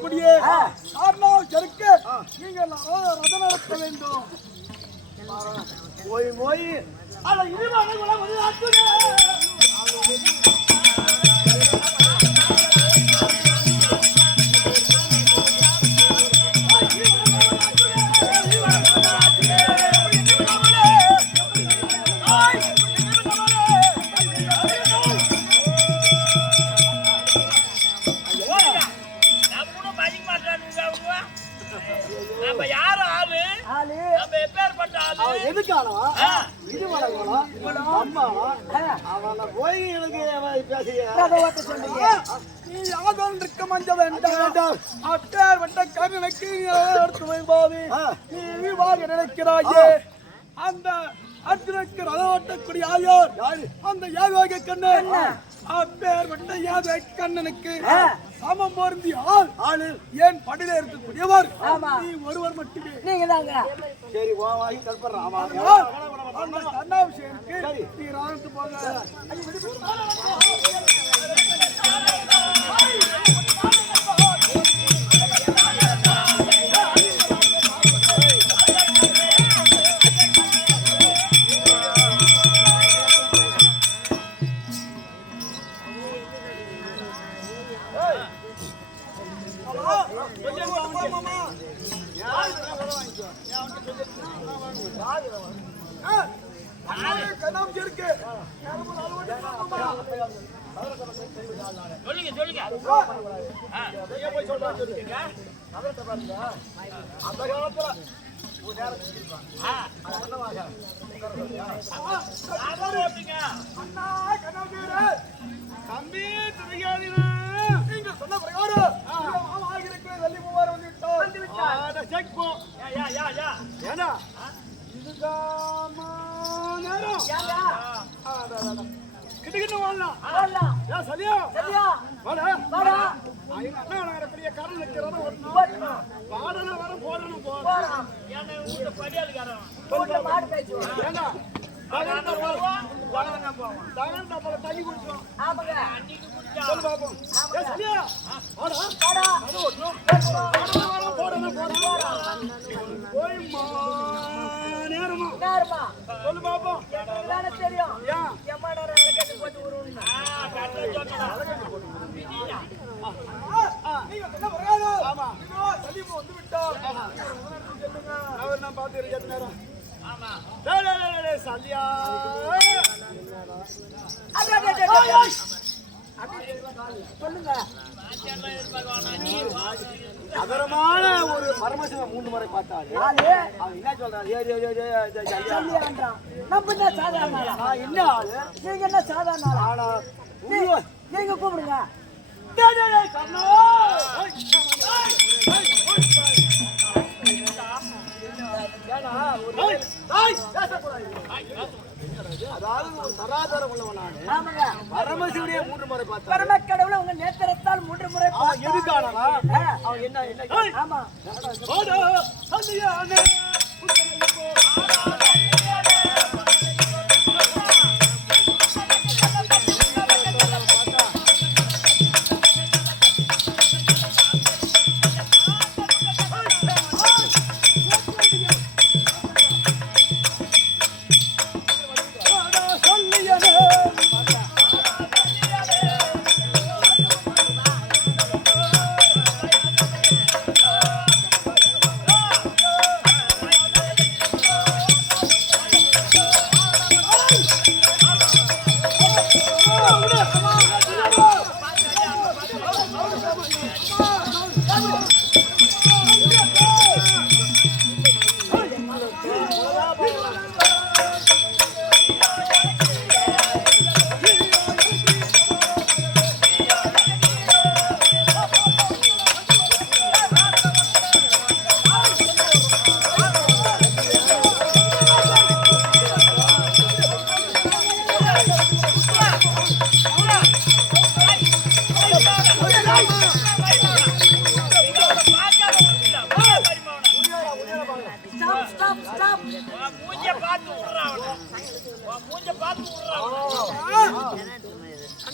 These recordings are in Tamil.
இருக்கக்கூடிய காரணாவுக்கு நீங்கள் ரதம் நடத்த வேண்டும். போய் போய் அட இருவாங்க நினைக்கிறாயே அந்த அர்ஜுனுக்கு ரதோட்டக்கூடிய ஆயோர் அந்த யாதவ கண்ணன் அப்பேற்பட்ட யாதவ கண்ணனுக்கு சமம் பொருந்தி ஆளு ஏன் படியில இருக்கக்கூடியவர் நீ ஒருவர் மட்டுமே நீங்க தாங்க. சரி வாங்கி கல்பறான். அந்த கண்ணாபிஷேகத்துக்கு நீ ராணுத்து போக. அதரமான ஒரு பரமசிவன் 3 முறை பார்த்தாரு. அவன் என்ன சொல்றாரு? என்ன ஆளு? நீங்க என்ன சாதாரண ஆளா? நீங்க கூப்பிடுங்க. அதாவது ஒரு தராதரம் உள்ளவனான பரமசிவனையே 3 முறை பார்த்தாரு. பரமக்கடவுளை உங்க நேத்திரத்தால் 3 முறை பார்த்தாரு. எதுக்கானவா? அவன் என்ன ஆமா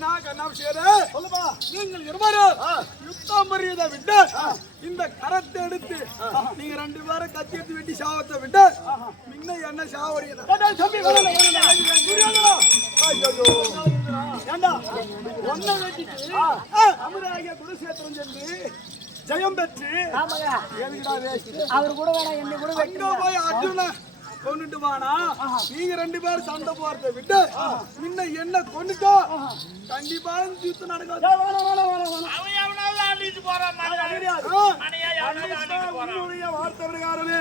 என்ன கண்ணாபிஷேகரே சொல்லுப்பா. நீங்கள் இருவரும் ஆ. யுத்தம் புரியுதை விட்டு இந்த கரத்தை எடுத்து நீங்க 2 பேரும் கத்தி எடுத்து வெட்டி சாவத்தை விட்டு முன்ன என்ன சாவடியது தம்பி வரல ஏண்டா ஒன்ன வெட்டிட்டு அமராகிய குருசேத்திரம் சென்று ஜெயம் பெற்று ஆமாங்க எதுக்குடா வேஸ்ட் அவர் கூட வேணாம் என்ன கூட அங்க வெட்டுங்க போய் அர்ஜுன கொண்டுட்டு வானா நீங்க 2 பேரும் சண்டை போறதை விட்டு முன்ன என்ன கொண்டுட்டோ கண்டிப்பா யுத்தம் நடக்காது உன்னுடைய வார்த்தை பிரகாரமே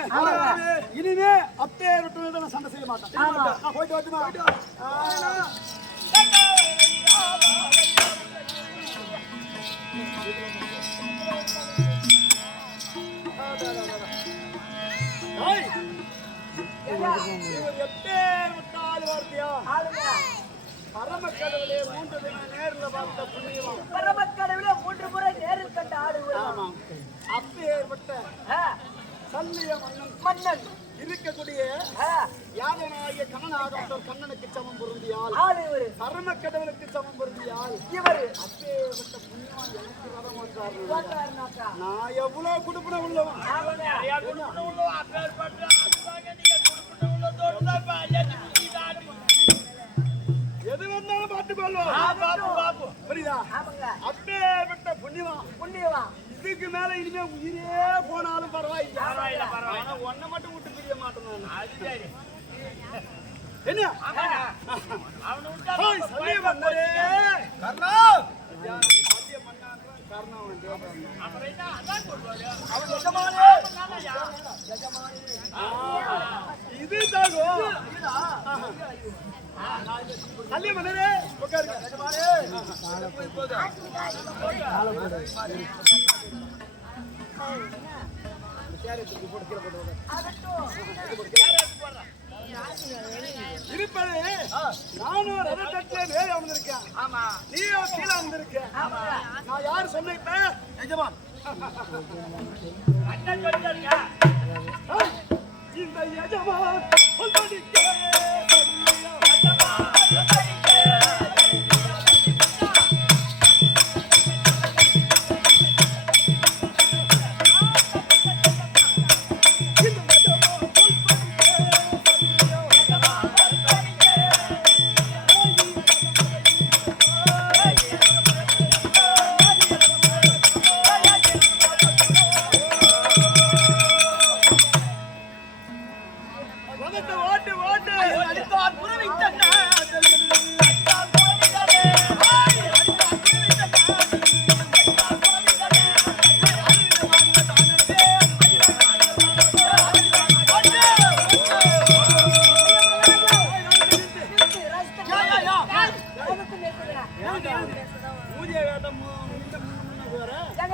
இனிமே அப்பே விட்டு நான் சண்டை செய்ய மாட்டேன் நான் போயிட்டு வரட்டுமா? ஏய், இவர் எப்பேர் விட்டால் வார்த்தையா பரமக்கடவுளே 3 தினம் நேர்ல பார்த்த புண்ணியமா பரமக்கடவுளே 3 முறை நேரில் கண்ட ஆடு ஆமா அப்பேற்பட்ட சல்லிய மன்னன் இருக்கக்கூடிய யாதவனாகிய கண்ணனாக கண்ணனுக்கு சமம் பொருந்தியால் ஆடு இவரு பரமக்கடவுளுக்கு சமம் பொருந்தியால் இவரு அப்பேற்பட்ட புண்ணியமா எனக்கு ரதம் வந்தார்கள் போட்டாருனாக்கா நான் எவ்வளவு குடுப்பன உள்ளவன் எது வந்தாலும் பார்த்துக்கொள்வோம் புரியுதா ஆமாங்க அப்பேற்பட்ட புண்ணியமா புண்ணியவா இதுக்கு மேல இனிமே உயிரே போனாலும் பரவாயில்லை ஆனா ஒன்ன மட்டும் விட்டு பிரிய மாட்டேன் நான். என்ன ஓய், சல்லிய மன்னரே. கர்ணா. சல்லிய மன்னன் கர்ணா வந்து அவன் எஜமானே. இது தாகோ சல்லிய மன்னரே உட்காருங்க எஜமானே. இருப்பது நானும் ரதத்தட்டிலே மேலே அமர்ந்திருக்கேன். நீயோ கீழே அமர்ந்திருக்க. நான் யாரு சொன்ன இப்ப? எஜமான். இந்த எஜமான் சொல்படிக்க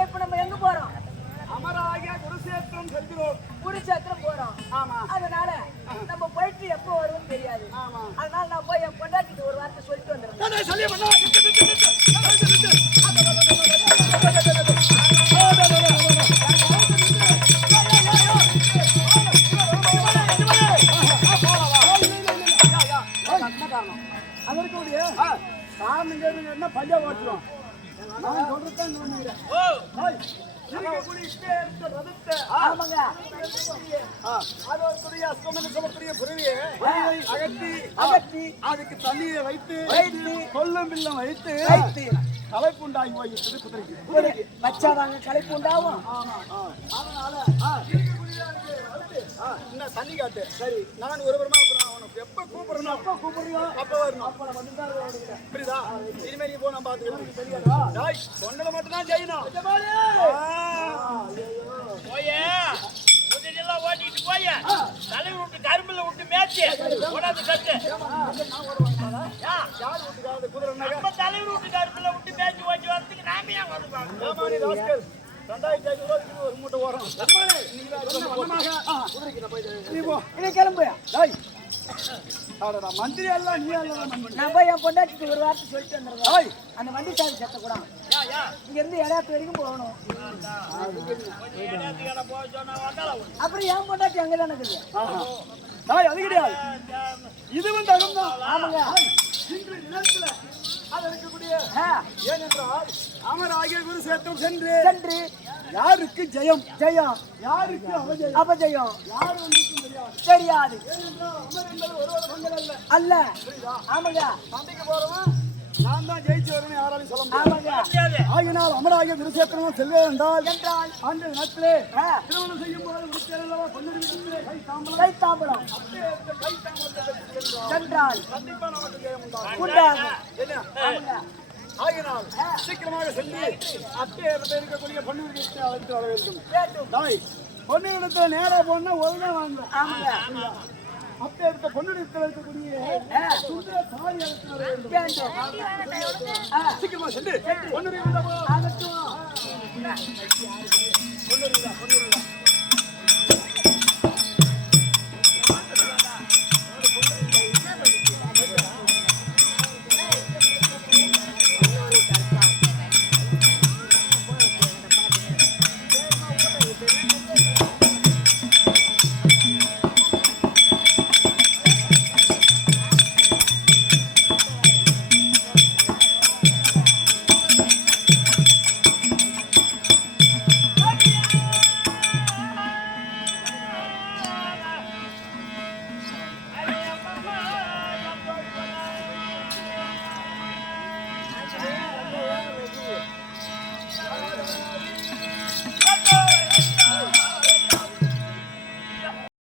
இப்ப நம்ம எங்க போறோம் அமராகிய குருசேத்திரம் செல்கிறோம். குருச்சேத்திரம் போறோம் ஆமா அதனால நம்ம போயிட்டு எப்போ வருவோம்னு தெரியாது ஆமா. அதனால நான் போய் என் பொண்டாட்டிட்டு ஒரு வார்த்தை சொல்லிட்டு வந்துடுறேன் சல்லிய மன்னா அதற்குடைய காரணம் கேட்டு என்ன பையா ஓட்டுவோம் நான் சொல்றேன் ஆமாங்க அதற்குரிய அஸ்தமன சொல்லக்கூடிய புறவியை அகற்றி அதுக்கு தண்ணியை வைத்து கொல்லும் பில்லம் வைத்து தலைப்புண்டாகி போயிட்டு குதிரைக்கு வச்சாதாங்க களைப்பு உண்டாகும் என்ன தண்ணி காட்டு சரி நான் ஒருவருமா உனக்கு எப்ப கூப்பிடுறோம் அப்ப கூப்பிடுறியோ அப்ப வரணும் அப்ப நான் வந்து புரியுதா இனிமே நீ போ நான் பாத்துக்கிறேன் தெரியாதா டேய் சொன்னத மட்டும் தான் செய்யணும் போயே முதல்ல ஓடிட்டு போய் தலைவர் விட்டு கரும்புல விட்டு மேய்ச்சி ஓடாது கட்டு யார் வீட்டுக்காவது குதிரை நம்ம தலைவர் விட்டு கரும்புல விட்டு மேய்ச்சி ஓடி வரதுக்கு நாம ஏன் வருவாங்க ஏமானி ராஸ்கல் 2500 ரூபாய்க்கு ஒரு மூட்டை வரும் குதிரைக்கு நான் போயிட்டு நீ போ இனி கிளம்பு டேய் ஆடடா மந்திரி எல்லாம் நீ எல்லாம் நான் போய் என் பொண்டாட்டிட்டு ஒரு வார்த்தை சொல்லிட்டு வந்துடுறேன் அந்த வண்டி சாவி சத்த கூட இங்க இருந்து இடையாத்து வரைக்கும் போகணும் அப்புறம் என் பொண்டாட்டி அங்கதானே இருக்குது டேய் அது கிடையாது இதுவும் தகுந்தான் ஆமாங்க இன்று நிலத்துல அது இருக்கக்கூடிய ஆ, ஏனென்றால் அமராகிய குருசேத்திரம் சென்று சென்று யாருக்கு ஜெயம் ஜெயம் யாருக்கு அவஜயம் அபஜயம் யார் ஒன்றுக்கும் தெரியாது. தெரியாது ஏனென்றால் அமர் என்பது ஒருவர் பங்கல் அல்ல. அல்ல. புரியுதா? ஆமாங்க சண்டைக்கு போறவன் நான் தான் ஜெயிச்சு வருவேன் யாராலையும் சொல்ல முடியாது. ஆமாங்க முடியாது. ஆகினால் அமராகிய குருசேத்திரம் செல்வேன் என்றால் என்றால் அந்த தினத்திலே ஆ, திருமணம் செய்யும் போது முடிச்சல்லவா பொன்னுடைய கை தாம்பலம் கை தாம்பலம் கை தாம்பலத்தை சென்றால் கண்டிப்பா நமக்கு ஜெயம் உண்டாகும். உண்டாகும். என்ன? ஆமாங்க ஆகினால் சீக்கிரமாக சென்று அத்தை இருக்கக்கூடிய பொன்னுடைய அழைத்து வர வேண்டும். வேண்டும். தாய் பொண்ணு இடத்துல நேரா போனா உடனே வாங்க. ஆமாங்க அத்தை எடுத்த பொண்ணு இருக்கக்கூடிய சுந்தர தாய் அழைத்து வர வேண்டும். வேண்டும். ஆ, சீக்கிரமா சென்று பொண்ணுடைய ஆகட்டும். பொண்ணுடைய